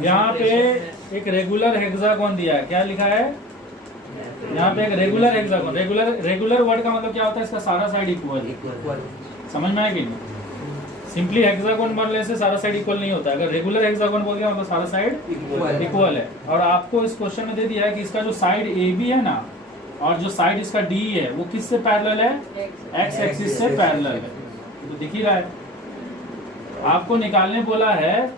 यहाँ पे एक रेगुलर हेक्सागोन दिया है, क्या लिखा है यहाँ पे एक रेगुलर हेक्सागोन। रेगुलर वर्ड का मतलब क्या होता है, इसका सारा साइड इक्वल। समझ में आया कि नहीं? सिंपली हेक्सागोन बोलने से सारा साइड इक्वल नहीं होता है। अगर रेगुलर हेक्सागोन बोल दिया मतलब सारा साइड इक्वल है। और आपको इस क्वेश्चन में दे दिया है कि इसका जो साइड ए बी है ना और जो साइड इसका डी है वो किससे पैरेलल है, एक्स एक्सिस से पैरेलल है। तो दिख ही रहा है। आपको निकालने बोला है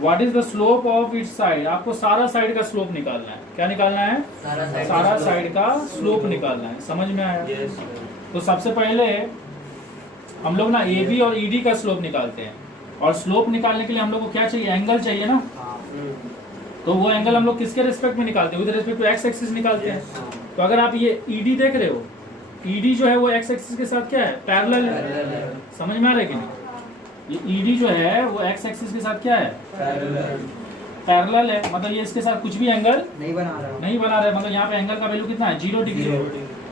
what is the slope of its side. आपको सारा साइड का स्लोप निकालना है। क्या निकालना है? सारा साइड का स्लोप निकालना है। समझ में आया? तो सबसे पहले हम लोग ना ए बी और ई डी का स्लोप निकालते हैं। और स्लोप निकालने के लिए हम लोग को क्या चाहिए, एंगल चाहिए ना। तो वो एंगल हम लोग किसके रिस्पेक्ट में निकालते हैं, with respect to x axis निकालते हैं। तो अगर आप ये ई डी देख रहे हो, ई डी जो है वो एक्स एक्सिस के साथ क्या है, पैरेलल है। समझ में आ रहा है कि नहीं? ये ई डी जो है वो एक्स एक्सिस के साथ क्या है, पैरेलल है। मतलब ये इसके साथ कुछ भी एंगल नहीं बना रहा है। मतलब यहाँ पे एंगल का वैल्यू कितना है, 0 डिग्री।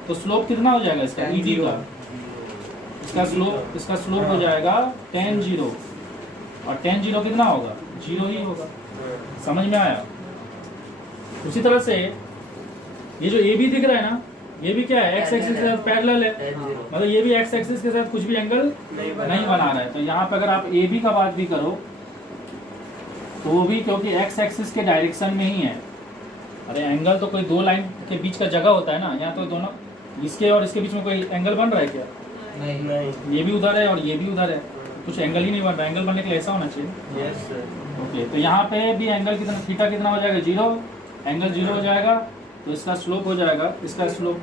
तो स्लोप कितना हो जाएगा इसका, ई डी का, इसका स्लोप हो जाएगा tan 0। और tan 0 कितना होगा, 0 ही होगा। समझ में आया? उसी तरह से ये जो ए बी दिख रहा है ना, ये भी क्या है, एक्स एक्सिस के साथ पैरेलल है। मतलब ये भी एक्स एक्सिस के साथ कुछ भी एंगल नहीं बना रहा है। तो यहाँ पे अगर आप ए बी का बात भी करो तो वो भी क्योंकि एक्स एक्सिस के डायरेक्शन में ही है। अरे एंगल तो कोई दो लाइन के बीच का जगह होता है ना, यहाँ तो दोनों इसके और इसके बीच में कोई एंगल बन रहा है क्या? नहीं। ये भी उधर है और ये भी उधर है, कुछ एंगल ही नहीं बन रहा। एंगल बनने के लिए ऐसा होना चाहिए। Yes sir. ओके, तो यहाँ पे भी एंगल कितना, थीटा कितना हो जाएगा, 0। एंगल 0 हो जाएगा तो इसका स्लोप हो जाएगा, इसका स्लोप,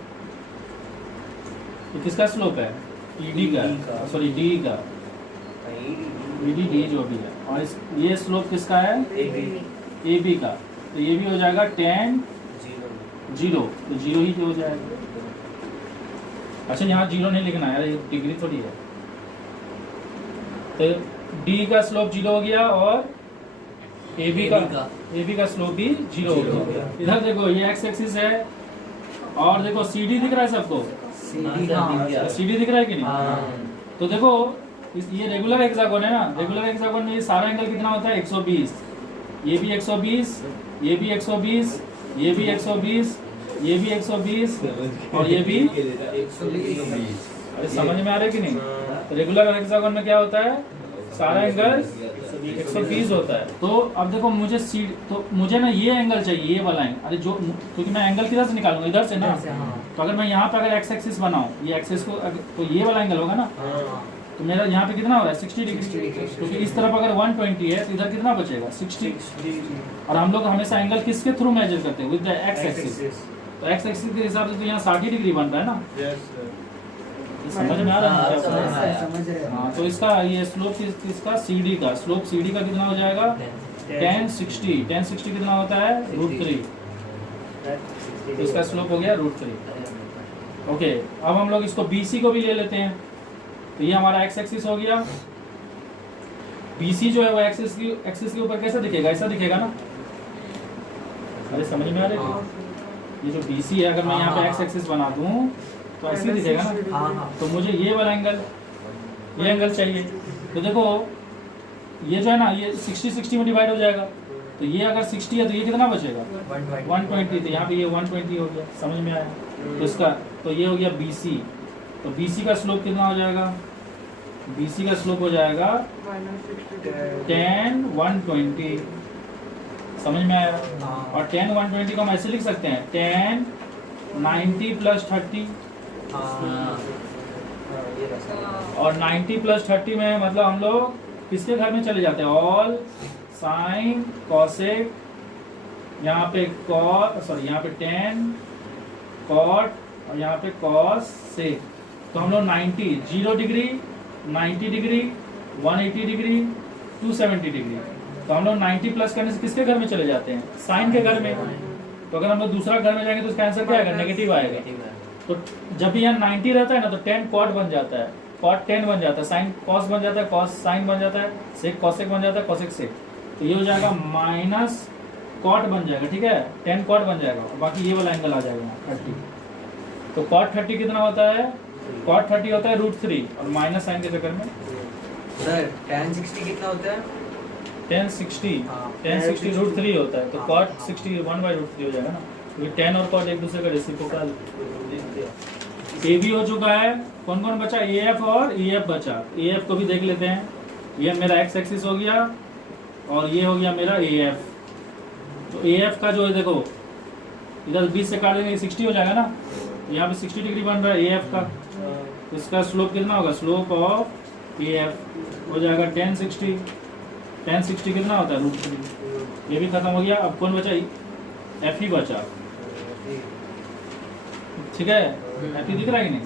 ये किसका स्लोप है, ईडी का, सॉरी डी का, ईडी डी जो भी है। और ये स्लोप किसका है, ए बी का। तो ये भी हो जाएगा tan 0, तो 0 ही हो जाएगा। अच्छा यहाँ 0 नहीं लिखना है, ये डिग्री थोड़ी है। तो डी का स्लोप 0 हो गया और ए बी का स्लोप भी 0 हो गया। इधर देखो ये एक्स एक्सिस है और देखो सी डी दिख रहा है सबको, सी डी दिख रहा है कि नहीं? तो देखो ये रेगुलर हेक्सागोन है ना, रेगुलर हेक्सागोन में ये सारा एंगल कितना होता है, 120। ये भी 120, ये भी 120, ये भी 120, ये भी 120 और ये भी 120। अरे समझ में आ रहा है कि नहीं? तो रेगुलर हेक्सागोन में क्या होता है, सारा एंगल 120 होता है। तो अब देखो मुझे तो मुझे ना ये एंगल चाहिए, ये वाला एंगल। अरे जो क्योंकि मैं एंगल किधर से निकालूंगा, इधर से ना। तो अगर मैं यहाँ पे अगर एक्स एक्सिस बनाऊं, ये एक्सिस को, तो ये वाला एंगल होगा ना। तो मेरा यहाँ पे कितना हो रहा है, 60 डिग्री। क्योंकि इस तरफ अगर 120 है तो इधर कितना बचेगा, 60। और हम लोग हमेशा एंगल किसके थ्रू मेजर करते हैं, विद द एक्स एक्सिस। तो एक्स एक्सिस के हिसाब से तो यहाँ 60 डिग्री बन रहा है ना। समझ में आ रहा है? समझ रहे हैं। हाँ, तो इसका ये स्लोप इसका CD का स्लोप, CD का कितना हो जाएगा, tan 60। tan 60 कितना होता है, √3। तो इसका स्लोप हो गया √3। ओके, अब हम लोग इसको BC को भी ले लेते हैं। तो ये हमारा एक्स एक्सिस हो गया। BC जो है वो एक्सिस के ऊपर कैसा दिखेगा, ऐसा दिखेगा ना। अरे समझ में आ रहा है? ये जो BC है, अगर मैं यहाँ पे एक्स एक्सिस बना दूँ तो ऐसे ही दिखेगा ना। तो मुझे ये वाला एंगल, ये एंगल चाहिए। तो देखो ये जो है ना, ये 60 में डिवाइड हो जाएगा। तो ये अगर 60 है तो ये कितना बचेगा, 120। तो यहाँ पे ये 120 हो गया। समझ में आया? तो इसका, तो ये हो गया BC। तो BC का स्लोप कितना हो जाएगा, BC का स्लोप हो जाएगा tan 120। समझ में आया? और tan 120 को हम ऐसे लिख सकते हैं, tan 90 + 30। और 90 + 30 में मतलब हम लोग किसके घर में चले जाते हैं, ऑल साइन कॉसेक, यहाँ पे सॉरी यहाँ पे tan कॉट और यहाँ पे कॉस सेक। तो हम लोग 90, 0 डिग्री, 90 डिग्री, 180 डिग्री, 270 डिग्री। तो हम लोग 90 प्लस करने से किसके घर में चले जाते हैं, साइन के घर में। तो अगर हम लोग दूसरा घर में जाएंगे तो उसका आंसर क्या आएगा, नेगेटिव आएगा। तो जब भी यहाँ 90 रहता है ना तो tan कॉट बन जाता है, कॉट tan बन जाता है, साइन कॉस बन जाता है, कॉस साइन बन जाता है, सेक कॉसेक बन जाता है, कॉसेक सेक। तो ये हो जाएगा माइनस कॉट बन जाएगा, ठीक है, tan कॉट बन जाएगा। और बाकी ये वाला एंगल आ जाएगा 30। तो कॉट 30 कितना होता है, कॉट 30 होता है √3। और माइनस साइन के चक्कर में सर tan 60 कितना होता है, 10 60 √3 होता है, तो cot 60 1/√3 हो जाएगा ना, क्योंकि 10 और cot एक दूसरे का रेसिप्रोकल। ए बी हो चुका है, कौन कौन बचा, ए एफ और ई एफ बचा। ए एफ को भी देख लेते हैं, ये मेरा एक्स एक्सिस हो गया और ये हो गया मेरा ए एफ। तो ए एफ का जो है देखो इधर 20 से काट देंगे 60 हो जाएगा ना, यहाँ पे 60 डिग्री बन रहा है ए एफ का, इसका स्लोप कितना होगा, स्लोप ऑफ ए एफ हो जाएगा 10 60 कितना होता है √3। ये भी खत्म हो गया। अब कौन बचा, एफ ही बचा, ठीक है। एफ ही दिख रहा है कि नहीं,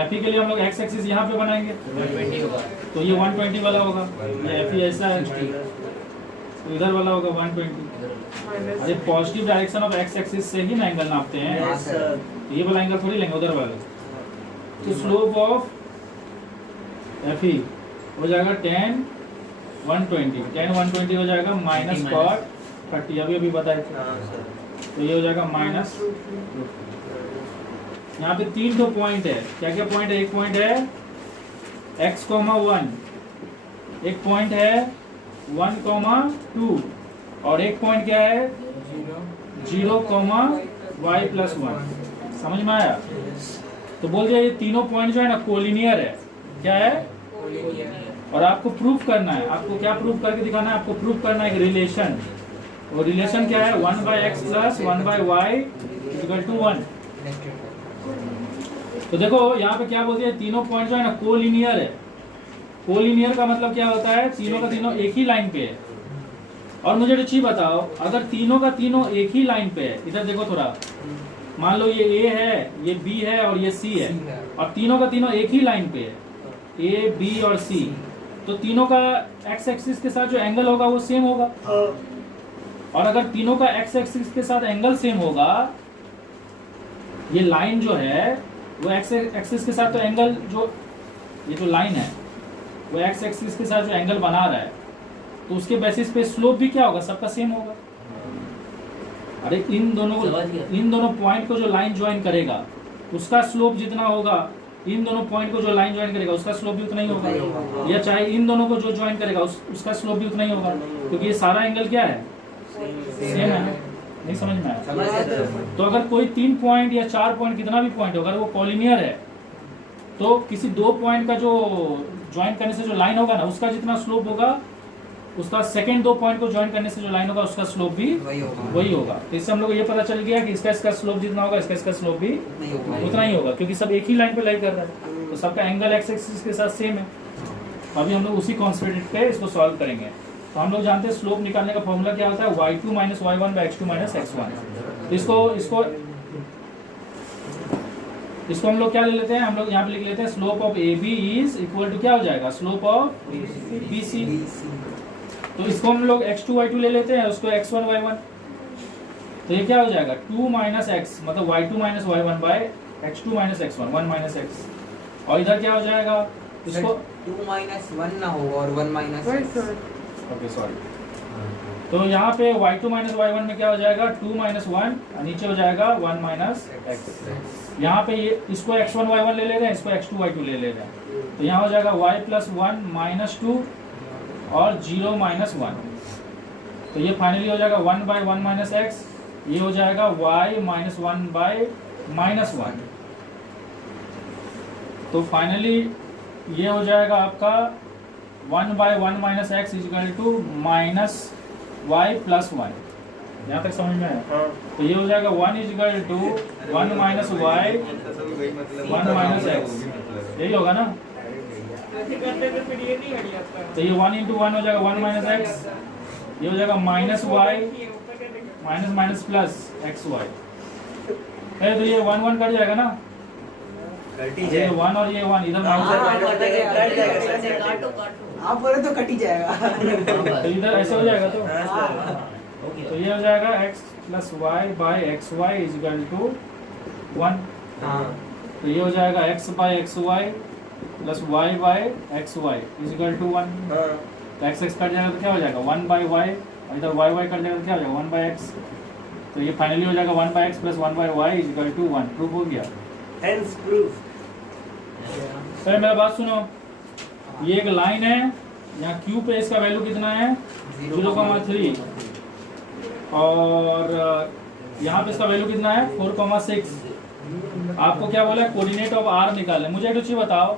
एफ ही के लिए हम लोग एक्स एक्सिस यहाँ पे बनाएंगे, तो ये 120 वाला होगा, ये एफ ही ऐसा है, तो इधर वाला होगा 120। अरे positive direction of x axis से ही ना एंगल नापते हैं, ये वाला एंगल थोड़ी लेंगे, उधर वाले। तो स्लोप ऑफ एफ ही हो जाएगा 10 120 हो जाएगा माइनस cot 30, अभी बताए, तो ये हो जाएगा माइनस। यहाँ पे 3 तो पॉइंट है, क्या क्या पॉइंट है, एक पॉइंट है x,1, एक पॉइंट है 1,2 और एक पॉइंट क्या है 0,y+1। समझ में आया। तो बोल दिया ये तीनों पॉइंट जो है ना कोलिनियर है, क्या है, और आपको प्रूफ करना है। आपको क्या प्रूफ करके दिखाना है, आपको प्रूफ करना है एक रिलेशन। वो रिलेशन क्या है, 1/x + 1/y = 1। तो देखो यहाँ पे क्या बोलते हैं, तीनों पॉइंट जो है ना कोलिनियर है। कोलिनियर का मतलब क्या होता है, तीनों का तीनों एक ही लाइन पे है। और मुझे एक चीज बताओ, अगर तीनों का तीनों एक ही लाइन पे है, इधर देखो थोड़ा, मान लो ये ए है, ये बी है और ये सी है, और तीनों का तीनों एक ही लाइन पे है, ए बी और सी, तो तीनों का एक्स एक्सिस के साथ जो एंगल होगा वो सेम होगा। और अगर तीनों का एक्स एक्सिस के साथ एंगल सेम होगा, ये लाइन जो है वो एक्स एक्सिस के साथ तो एंगल, जो ये जो लाइन है वो एक्स एक्सिस के साथ जो एंगल बना रहा है, तो उसके बेसिस पे स्लोप भी क्या होगा, सबका सेम होगा। अरे इन दोनों पॉइंट को जो लाइन ज्वाइन करेगा उसका स्लोप जितना होगा, इन दोनों पॉइंट को जो लाइन ज्वाइन करेगा उसका स्लोप भी उतना ही होगा, या चाहे इन दोनों को जो ज्वाइन करेगा उसका स्लोप भी उतना ही होगा, क्योंकि ये सारा एंगल क्या है, सेम है। नहीं समझ में आया। तो अगर कोई 3 पॉइंट या 4 पॉइंट, कितना भी पॉइंट होगा, अगर वो कॉलिनियर है, तो किसी 2 पॉइंट का जो ज्वाइन करने से जो लाइन होगा ना, उसका जितना स्लोप होगा, उसका सेकंड 2 पॉइंट को ज्वाइन करने से जो लाइन होगा उसका स्लोप भी वही होगा। तो इससे हम लोग को ये पता चल गया कि इसका स्लोप जितना होगा, इसका स्लोप भी उतना ही होगा, क्योंकि सब एक ही लाइन पे लाई कर रहा है, तो सबका एंगल एक्स एक्सिस के साथ सेम है। अभी हम लोग उसी कॉन्सेप्ट पे इसको सॉल्व करेंगे। तो हम लोग जानते हैं स्लोप निकालने का फॉर्मूला क्या होता है, y2 - y1 / x2 - x1। इसको हम लोग क्या ले लेते हैं, हम लोग यहाँ पे लिख लेते हैं slope of AB is equal to क्या हो जाएगा, स्लोप ऑफ BC। तो इसको हम लोग x2 y2 ले लेते हैं, उसको x1 y1, तो ये क्या हो जाएगा 2 - x, मतलब y2 - y1 / x2 - x1, 1 - x। और इधर क्या हो जाएगा, इसको 2 - 1 ना होगा और 1 - ओके सॉरी। तो यहाँ पे y2 - y1 में क्या हो जाएगा 2 - 1, नीचे हो जाएगा 1 - x। यहाँ पे ये इसको x1 y1 ले ले रहे हैं, इसको x2 y2 ले ले रहे हैं, तो यहाँ हो जाएगा y + 1 - 2 और 0 - 1। तो ये फाइनली हो जाएगा 1/1 - x, ये हो जाएगा y - 1/-1। तो फाइनली ये हो जाएगा आपका 1/1 - x = -y + 1। यहाँ तक समझ में है। तो ये हो जाएगा 1 = 1 - y 1 - x, यही होगा ना। तो ये 1 × 1 हो जाएगा 1 - x, ये हो जाएगा -y प्लस xy। तो ये 1 1 कट जाएगा ना, ये 1 और ये 1 इधर आप बोले तो कट ही जाएगा। तो इधर ऐसे हो जाएगा। तो ये हो जाएगा x + y / xy = 1। तो ये हो जाएगा x/xy + y / xy = 1। तो x कट जाएगा तो क्या हो जाएगा 1/y, और इधर y कट जाएगा तो क्या हो जाएगा 1/x। तो ये फाइनली हो जाएगा 1/x + 1/y = 1। प्रूफ हो गया। Hence proof। सर मेरा बात सुनो, ये एक लाइन है यहाँ क्यू पे इसका वैल्यू कितना है 0,3 और यहाँ पे इसका वैल्यू कितना है 4,6। आपको क्या बोला है कोऑर्डिनेट ऑफ आर निकालना है। मुझे एक चीज बताओ,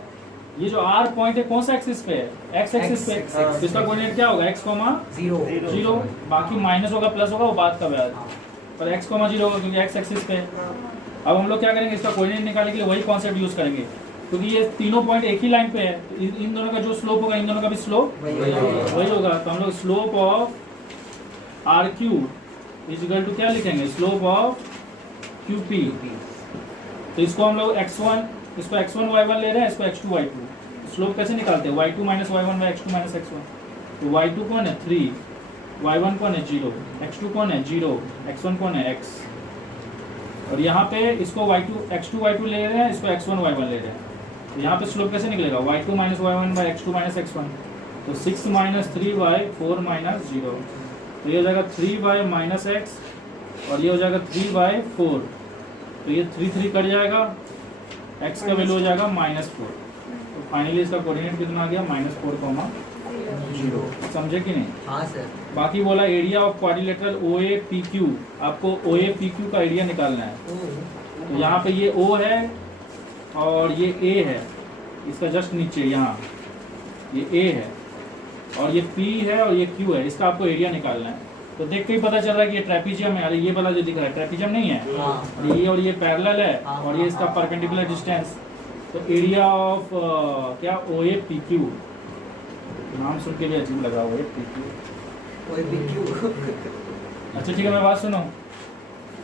ये जो आर पॉइंट है कौन सा एक्सिस पे है? एक्स एक्सिस पे। तो इसका कोऑर्डिनेट क्या होगा? x,0। बाकी माइनस होगा प्लस होगा वो बात का बात, पर x,0 होगा क्योंकि एक्स एक्सिस पे है। अब हम लोग क्या करेंगे, इसका कोऑर्डिनेट निकालने के लिए वही कॉन्सेप्ट यूज करेंगे क्योंकि ये तीनों पॉइंट एक ही लाइन पे है। तो इन दोनों का जो स्लोप होगा इन दोनों का भी स्लोप वही होगा। तो हम लोग slope of R Q is equal to क्या लिखेंगे? Slope of Q P. तो इसको हम लोग x1, इसको x1 y1 ले रहे हैं, इसको x2 y2। स्लोप कैसे निकालते हैं? y2 minus y1 by x2 minus x1। तो y2 कौन है 3, y1 कौन है 0, x2 कौन है 0, x1 कौन है x। और यहाँ पे इसको x2 y2 ले रहे हैं, इसको x1 y1 ले रहे हैं। तो यहाँ पे स्लोप कैसे निकलेगा? y2 minus y1 by x2 minus x1। तो 6 माइनस 3y 4 माइनस 0। तो ये हो जाएगा 3y माइनस x और ये हो जाएगा 3y 4। तो ये 3 कट जाएगा, x का वैल्यू हो जाएगा -4। तो फाइनली इसका कोऑर्डिनेट कितना आ गया? -4,0। समझे कि नहीं? हाँ सर। बाकी बोला एरिया ऑफ क्वाड्रिलेटरल OAPQ, आपको OAPQ का एरिया निकालना है। तो यहाँ पे ये O है और ये A है, इसका जस्ट नीचे यहाँ ये A है और ये P है और ये Q है, इसका आपको एरिया निकालना है। तो देख के ही पता चल रहा है कि ये ट्रेपीजियम है। अरे ये वाला जो दिख रहा है ट्रेपीजियम नहीं है, और ये पैरेलल है और ये इसका परपेंडिकुलर डिस्टेंस। तो एरिया ऑफ क्या OAPQ, नाम सुन के भी अजीब लगा OAPQ। अच्छा ठीक है, मैं बात सुनो,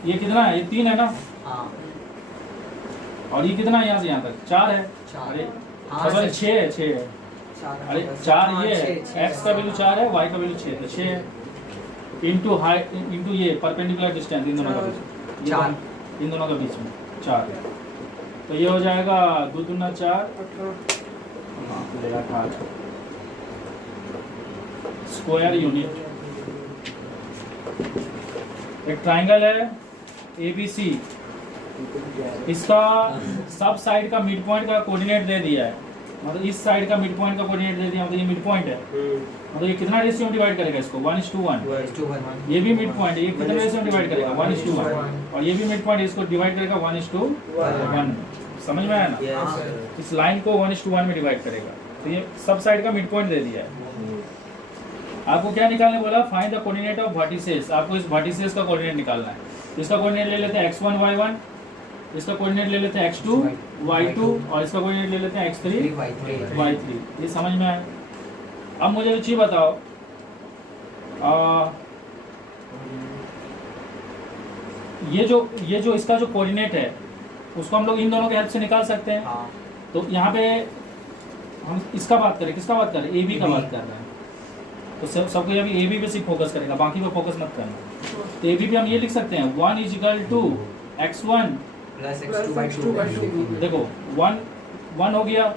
ये कितना है? ये 3 है ना, और ये कितना है? यहाँ से यहाँ तक 4 है। अरे सॉरी 6 है, 6 है। अरे 4 ये है, x का वैल्यू 4 है, y का वैल्यू 6 है, तो 6 है इंटू हाइट इंटू ये परपेंडिकुलर डिस्टेंस इन दोनों का बीच, 4 इन दोनों का बीच में 4 है। तो ये हो जाएगा 2 दूना 4 स्क्वायर यूनिट। एक ट्राइंगल है ABC, इसका सब साइड का मिड पॉइंट का कोऑर्डिनेट दे दिया है, मतलब इस साइड का मिड पॉइंट का कोऑर्डिनेट दे दिया, मतलब ये मिड पॉइंट है। मतलब ये कितना रेशियो में डिवाइड करेगा इसको? 1:1। ये भी मिड पॉइंट है, ये कितना रेशियो में डिवाइड करेगा? 1:1। और ये भी मिड पॉइंट, इसको डिवाइड करेगा 1:1। समझ में आया ना? इस लाइन को 1:1 में डिवाइड करेगा। तो ये सब साइड का मिड पॉइंट दे दिया है। आपको क्या निकालने बोला? Find the coordinate of vertices. आपको इस वर्टिसेस का कोऑर्डिनेट निकालना है। इसका कोऑर्डिनेट ले लेते हैं x1 y1, इसका कोऑर्डिनेट ले लेते हैं x2 y2 और इसका कोऑर्डिनेट ले लेते हैं x3 y3। ये समझ में आया? अब मुझे एक चीज बताओ, ये जो इसका जो कोऑर्डिनेट है उसको हम लोग इन दोनों के हेल्प से निकाल सकते हैं। तो यहाँ पे हम इसका बात करें, किसका बात करें? AB का बात कर रहे हैं। तो सबको अभी AB पे सिर्फ फोकस करेगा, बाकी पे फोकस मत करना। तो AB पे हम ये लिख सकते हैं 1 = x1 प्लस x2/2। देखो 1 हो गया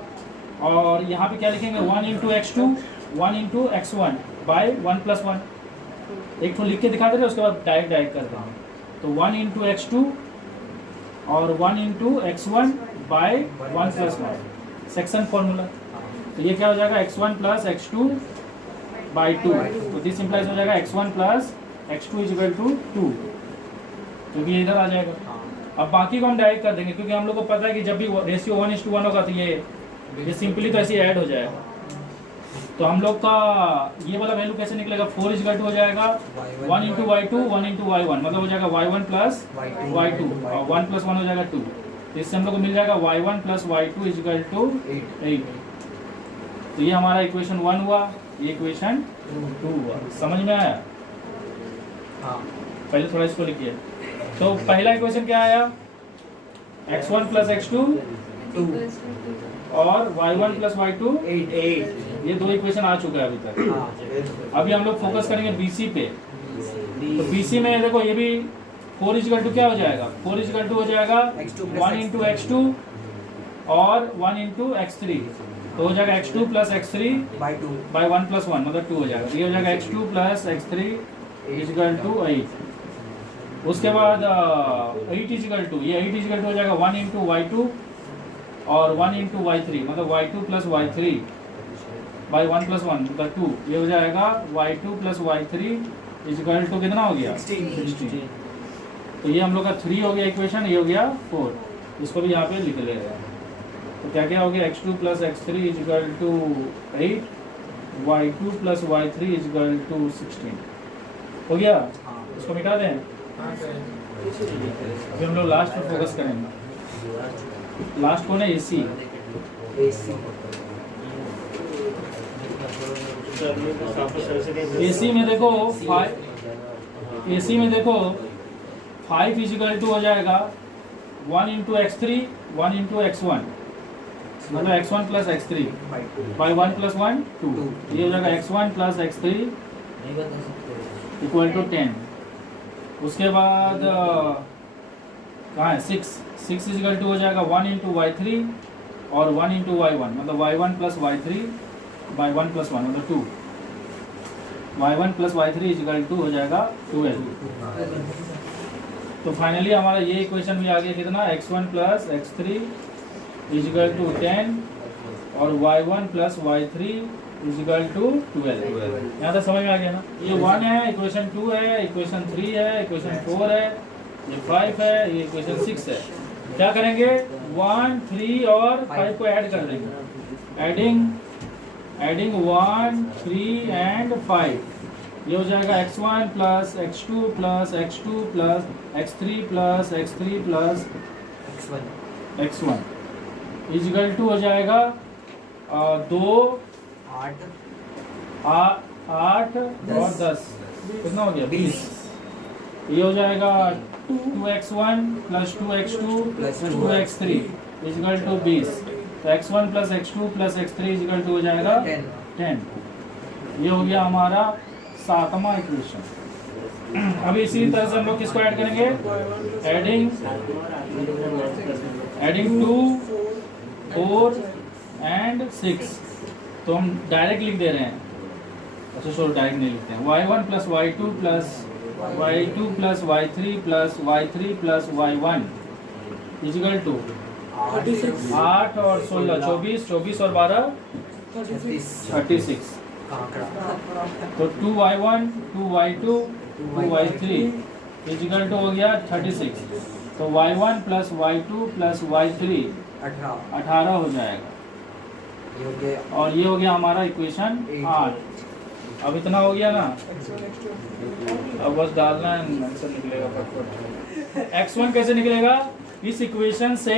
और यहाँ पे क्या लिखेंगे? 1 × x2 1 × x1 बाय 1 + 1। एक तो लिख के दिखा दे रहे, उसके बाद डायरेक्ट करते हैं। तो 1 × x2 और 1 × x1 बाय 1 + 1 सेक्शन फॉर्मूला। तो ये क्या हो जाएगा? x1 + x2/2। तो दिस इंप्लाइज हो जाएगा x1 + x2 = 2, क्योंकि ये इधर आ जाएगा। अब बाकी को हम डायरेक्ट कर देंगे क्योंकि हम लोग को पता है कि जब भी रेशियो 1:1 होगा तो ये सिंपली तो ऐसे ऐड हो जाएगा। तो हम लोग का ये वाला वैल्यू कैसे निकलेगा? 4 = हो जाएगा 1 × y2 1 × y1, मतलब हो जाएगा y1 + y2 और 1 + 1 हो जाएगा 2। तो इससे हम लोग को मिल जाएगा y1 + y2 = 8। तो ये हमारा इक्वेशन 1 हुआ, ये इक्वेशन 2 हुआ। समझ में आया? हाँ। पहले थोड़ा इसको लिखिए। तो पहला इक्वेशन क्या आया? x1 + x2 2 और y1 + y2 8। ये 2 इक्वेशन आ चुका है अभी तक। अभी हम लोग फोकस करेंगे BC पे। तो BC में देखो ये भी 4 = क्या हो जाएगा? 4 = हो जाएगा 1 × x2 और 1 × x3। तो हो जाएगा x2 + x3 बाय 1 + 1, मतलब 2 हो जाएगा। ये हो जाएगा x2 + x3 = 8। उसके बाद 8 = ये 8 = हो जाएगा 1 × y2 और 1 × y3, मतलब y2 + y3 बाई 1 + 1 मतलब 2, ये हो जाएगा y2 + y3 इक्वल टू कितना हो गया 16। तो ये हम लोग का 3 हो गया इक्वेशन, ये हो गया 4, इसको भी यहाँ पे लिख ले रहे हैं। तो क्या क्या हो गया x2 + x3 equal to 8, y2 + y3 equal to 16 हो गया। इसको मिटा दें। अभी हम लोग लास्ट में फोकस करेंगे। लास्ट कौन है? AC। AC में देखो 5 इक्वल टू हो जाएगा 1 × x3 1 × x1, मतलब x1 + x3 बाई 1 + 1 2, ये हो जाएगा x1 + x3 इक्वल टू 10। उसके बाद कहाँ है 6 इक्वल टू हो जाएगा 1 × y3 और 1 × y1, मतलब y1 + y3 बाई 1 + 1 मतलब 2, y1 + y3 इक्वल टू हो जाएगा 12। तो फाइनली हमारा ये इक्वेशन भी आ गया कितना, x1 + x3 इक्वल टू 10 और y1 + y3 इक्वल टू 12। यहाँ तक समझ में आ गया ना? ये 1 है, इक्वेशन 2 है, इक्वेशन 3 है, इक्वेशन 4 है, ये 5 है, ये इक्वेशन 6 है। क्या करेंगे 1 3 और 5 को ऐड कर देंगे, एडिंग 1 3 एंड 5, ये हो जाएगा x1 + x2 + x2 + x3 + x3 + x1 equal to हो जाएगा 2 8 और 10 कितना हो गया 20। ये हो जाएगा 2x1 + 2x2 + 2x3 equal to 20। तो x1 + x2 + x3 equal to हो जाएगा 10। ये हो गया हमारा 7वां इक्वेशन। अभी इसी तरह से हम लोग किसको ऐड करेंगे, एडिंग 2 4 एंड 6। तो हम डायरेक्ट लिख दे रहे हैं, अच्छा सो डायरेक्ट नहीं लिखते हैं, y1 + y2 + y2 + y3 + y3 + y1 equal to 8 और 16 24 और 12 36। तो 2y1 2y2 2y3 equal to हो गया 36। तो y1 + y2 + y3 18 हो जाएगा, और ये हो गया हमारा इक्वेशन 8। अब इतना हो गया ना, अब बस डालना है, आंसर निकलेगा फटाफट। x1 कैसे निकलेगा, इस इक्वेशन से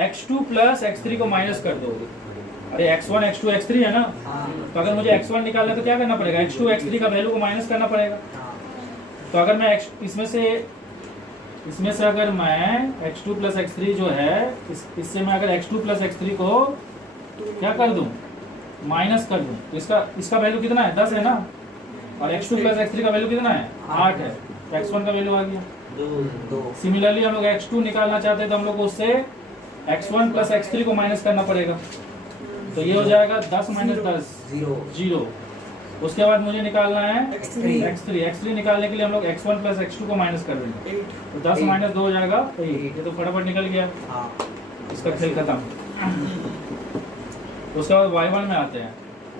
x2 + x3 को माइनस कर दो। अरे x1 x2 x3 है ना, तो अगर मुझे x1 निकालना है तो क्या करना पड़ेगा, x2 x3 का वैल्यू को माइनस करना पड़ेगा। तो अगर मैं इसमें से अगर मैं x2 + x3 जो है इससे मैं अगर x2 + x3 को क्या कर दूं, माइनस कर दूं, तो इसका वैल्यू कितना है 10 है ना, और x2 + x3 का वैल्यू कितना है 8 है, तो x1 का वैल्यू आ गया 2। सिमिलरली हम लोग x2 निकालना चाहते हैं तो हम लोग को उससे x1 + x3 को माइनस करना पड़ेगा। तो ये हो जाएगा 10 - 10 0। उसके बाद मुझे निकालना है x3 निकालने के लिए हम लोग x1 + x2 को माइनस कर देंगे, तो 10 - 2 हो जाएगा 8। ये तो फटाफट निकल गया, इसका खेल खत्म। उसके बाद y1 में आते हैं।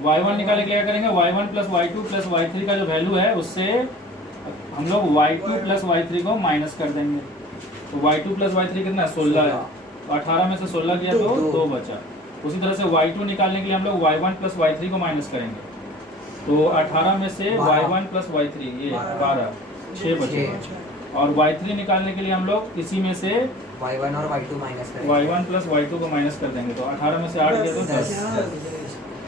y1 निकालने के लिए क्या करेंगे, y1 + y2 + y3 का जो वैल्यू है उससे हम लोग y2 + y3 को माइनस कर देंगे। तो y2 + y3 कितना है 16 है, तो 18 में से 16 किया तो 2 बचा। उसी तरह से y2 निकालने के लिए हम लोग y1 + y3 को माइनस करेंगे, तो 18 में से y1 + y3 ये 12 6 बचे। और y3 निकालने के लिए हम लोग इसी में से y1 और y2 माइनस करेंगे, y1 + y2 को माइनस कर देंगे, तो 18 में से 8 गया तो 10।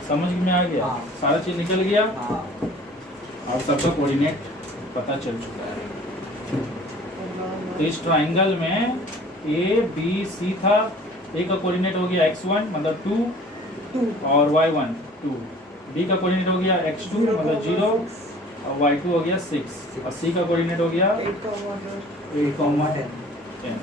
समझ में आ गया, सारा चीज निकल गया और सबका कोऑर्डिनेट पता चल चुका है। तो इस ट्राइंगल में ABC था, A का कोऑर्डिनेट हो गया x1 मतलब 2 और y1 2, B का कोऑर्डिनेट हो गया x2 मतलब 0 और y2 हो गया 6, और C का कोऑर्डिनेट हो गया 8, 10।